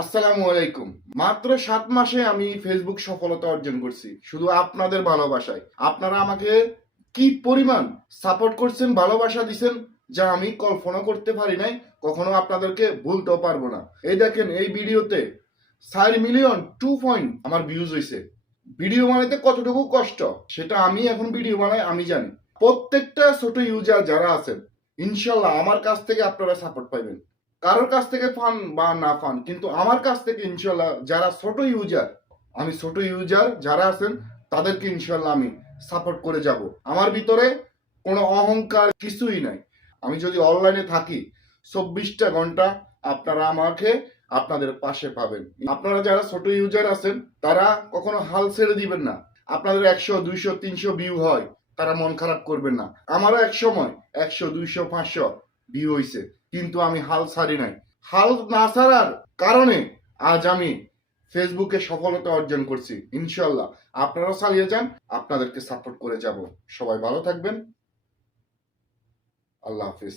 আসসালামু আলাইকুম। মাত্র 7 মাসে আমি ফেসবুক সফলতা অর্জন করছি শুধু আপনাদের ভালোবাসায়। আপনারা আমাকে কি পরিমাণ সাপোর্ট করছেন, ভালোবাসা দিছেন, যা আমি কল্পনা করতে পারি নাই, কখনো আপনাদেরকে ভুলতেও পারবো না। এই দেখেন, এই ভিডিওতে 4 মিলিয়ন 2 পয়েন্ট আমার ভিউজ হয়েছে। ভিডিও বানাইতে কতটুকু কষ্ট সেটা আমি এখন ভিডিও বানাই আমি জানি। প্রত্যেকটা ছোট ইউজার যারা আছেন, ইনশাল্লাহ আমার কাছ থেকে আপনারা সাপোর্ট পাইবেন। কারোর কাছ থেকে ফান বা না ফান, কিন্তু আমার কাছ থেকে ইনশাল্লাহ যারা ছোট ইউজার, আমি ছোট ইউজার যারা আছেন তাদেরকে ইনশাল্লাহ আমি সাপোর্ট করে যাব। আমার ভিতরে কোনো অহংকার কিছুই নাই। আমি যদি অনলাইনে থাকি 24টা ঘন্টা আপনারা আমাকে আপনাদের পাশে পাবেন। আপনারা যারা ছোট ইউজার আছেন তারা কখনো হাল ছেড়ে দিবেন না। আপনাদের 100 200 300 ভিউ হয়, তারা মন খারাপ করবেন না। আমারও এক সময় 100 200 500 ভিউ হয়েছে, কিন্তু আমি হাল ছাড়ি নাই। হাল না ছাড়ার কারণে আজ আমি ফেসবুকে সফলতা অর্জন করছি। ইনশাল্লাহ আপনারাও চালিয়ে যান, আপনাদেরকে সাপোর্ট করে যাব। সবাই ভালো থাকবেন। আল্লাহ হাফিজ।